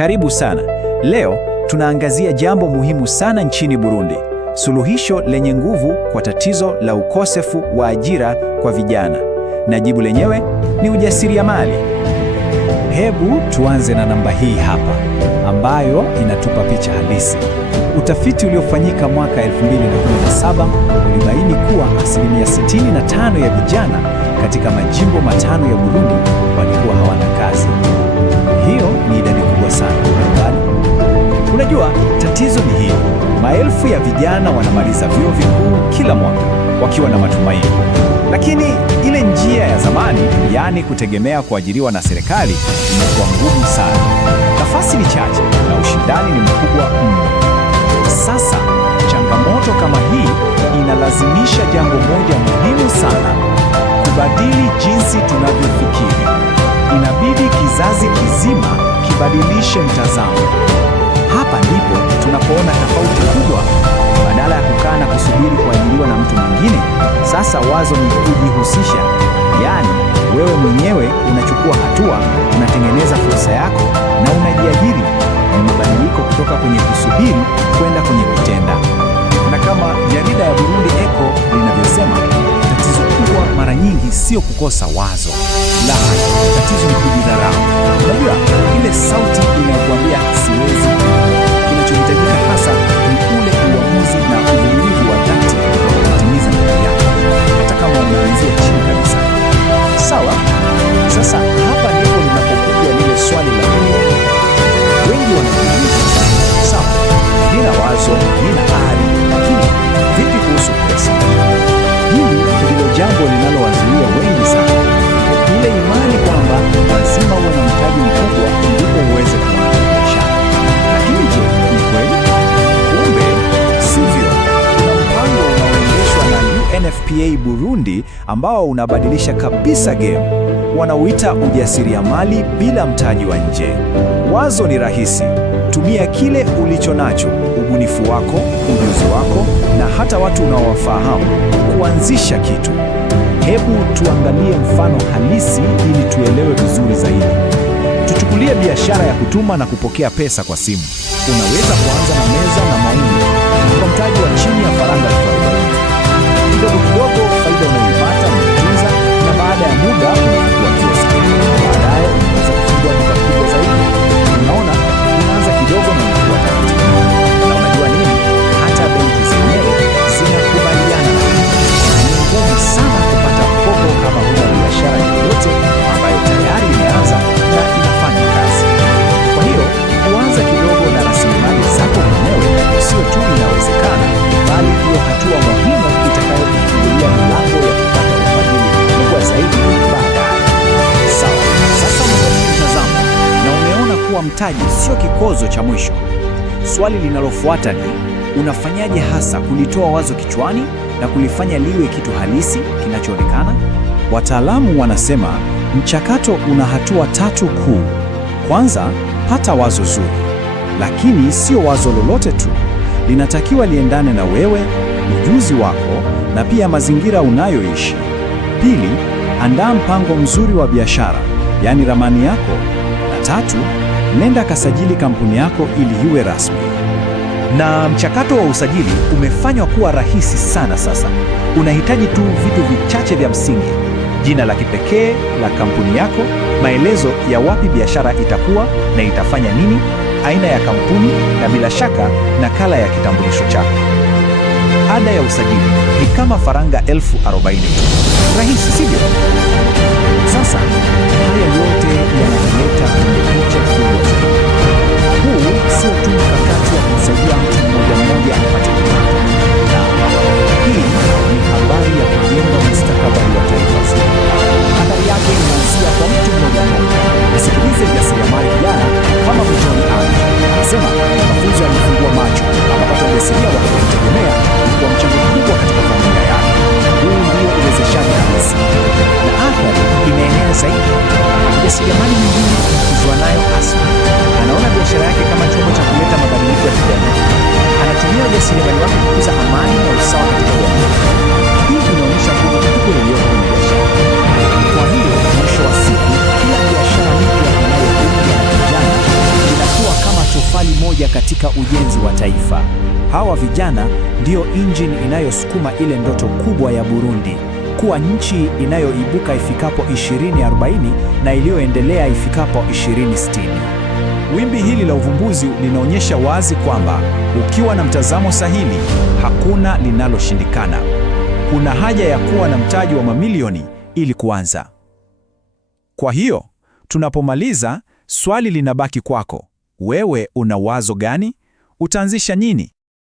Karibu sana. Leo tunaangazia jambo muhimu sana nchini Burundi, suluhisho lenye nguvu kwa tatizo la ukosefu wa ajira kwa vijana. Na jibu lenyewe ni ujasiriamali. Hebu tuanze na namba hii hapa, ambayo inatupa picha halisi. Utafiti uliofanyika mwaka 2017 ulibaini kuwa asilimia 65 ya vijana katika majimbo 5 ya Burundi walikuwa hawana kazi. Hiyo ni idadi kubwa sana. Unajua, tatizo ni hili: maelfu ya vijana wanamaliza vyuo vikuu kila mwaka wakiwa na matumaini, lakini ile njia ya zamani, yaani kutegemea kuajiriwa na serikali, imekuwa ngumu sana. Nafasi ni chache na ushindani ni mkubwa mno. Sasa changamoto kama hii inalazimisha jambo moja muhimu sana: kubadili jinsi tunavyofikiri. Inabidi kizazi kizima kibadilishe mtazamo. Hapa ndipo tunapoona tofauti kubwa. Badala ya kukaa na kusubiri kuajiriwa na mtu mwingine, sasa wazo ni kujihusisha. Yaani, wewe mwenyewe unachukua hatua, unatengeneza fursa yako na unajiajiri. Ni mabadiliko kutoka kwenye kusubiri kwenda kwenye kutenda. Na kama jarida ya Burundi Echo linavyosema, tatizo kubwa mara nyingi sio kukosa wazo. La, tatizo ni kujidharau. Unajua, ile sauti inayokuambia siwezi. Kinachohitajika hasa ni ule uamuzi na uvumilivu wa dhati kutimiza ndoto yako, hata kama unaanzia chini kabisa. Sawa? Sasa hapa ndipo linapokuja lile swali la leo. Wengi wanajiuliza, sawa, nina wazo, nina ari, lakini vipi kuhusu pesa? Hili ndilo jambo linalowazuia wengi sana. Ile imani kwamba lazima uwe na mtaji mkubwa ndipo uweze kuanza biashara. Lakini je, ni kweli? Kumbe sivyo. Kuna mpango unaoendeshwa na UNFPA Burundi ambao unabadilisha kabisa game. Wanauita ujasiriamali bila mtaji wa nje. Wazo ni rahisi: tumia kile ulicho nacho, ubunifu wako, ujuzi wako na hata watu unaowafahamu kuanzisha kitu. Hebu tuangalie mfano halisi ili tuelewe vizuri zaidi. Tuchukulie biashara ya kutuma na kupokea pesa kwa simu. Unaweza kuanza na meza na mauni kwa mtaji wa chini ya faranga 40. Kidogo kidogo faida unayoipata unatunza, na baada ya muda unafungua kioski. Baadaye unaweza kufungua duka kubwa zaidi. Unaona, unaanza kidogo na unakuwa taratibu. Na unajua nini? Hata benki zenyewe zinakubaliana na hili. Ni ngumu sana kupata mkopo kama huna biashara yoyote ambayo tayari imeanza na inafanya kazi. Kwa hiyo kuanza kidogo na rasilimali zako mwenyewe sio tu inawezekana, bali ndio hatua muhimu itakayokufungulia milango ya kupata ufadhili mkubwa zaidi baadaye. Sawa, sasa umebadili mtazamo na umeona kuwa mtaji sio kikwazo cha mwisho. Swali linalofuata ni, unafanyaje hasa kulitoa wazo kichwani na kulifanya liwe kitu halisi kinachoonekana? Wataalamu wanasema mchakato una hatua 3 kuu. Kwanza, pata wazo zuri, lakini sio wazo lolote tu. Linatakiwa liendane na wewe, ujuzi wako na pia mazingira unayoishi. Pili, andaa mpango mzuri wa biashara, yaani ramani yako. Na tatu, nenda kasajili kampuni yako ili iwe rasmi. Na mchakato wa usajili umefanywa kuwa rahisi sana sasa. Unahitaji tu vitu vichache vya msingi: jina la kipekee la kampuni yako, maelezo ya wapi biashara itakuwa na itafanya nini, aina ya kampuni na bila shaka nakala ya kitambulisho chako. Ada ya usajili ni kama faranga 40,000 tu. Rahisi, sivyo? Sasa haya yote yanaleta kwenye picha kubwa zaidi. Huu sio tu mkakati wa kumsaidia mtu mmoja apate kipato. Na hii ni habari ya kujenga mustakabali wa taifa zima. Habari yake inaanzia kwa mtu mmoja. Nisikilize jasiriamali kijana kama Mtoni Ali. Anasema mafunzo yalifungua macho, akapata ujasiriamali wa kujitegemea kwa mchango mkubwa katika familia yake. Huu ndio uwezeshaji halisi, na athari imeenea zaidi. Jasiriamali nyingine kuzwa nayo Asma anaona biashara yake kama chombo cha kuleta mabadiliko ya kijamii. Anatumia ujasiriamali wake kukuza amani na usawa katika jamii. Hii inaonyesha nguvu kubwa iliyopo kwenye biashara. Kwa hiyo mwisho wa siku, kila biashara mpya inayoundwa na vijana inakuwa pamoja katika ujenzi wa taifa. Hawa vijana ndio injini inayosukuma ile ndoto kubwa ya Burundi, kuwa nchi inayoibuka ifikapo 2040 na iliyoendelea ifikapo 2060. Wimbi hili la uvumbuzi linaonyesha wazi kwamba ukiwa na mtazamo sahihi, hakuna linaloshindikana. Kuna haja ya kuwa na mtaji wa mamilioni ili kuanza. Kwa hiyo, tunapomaliza, swali linabaki kwako. Wewe una wazo gani? Utaanzisha nini?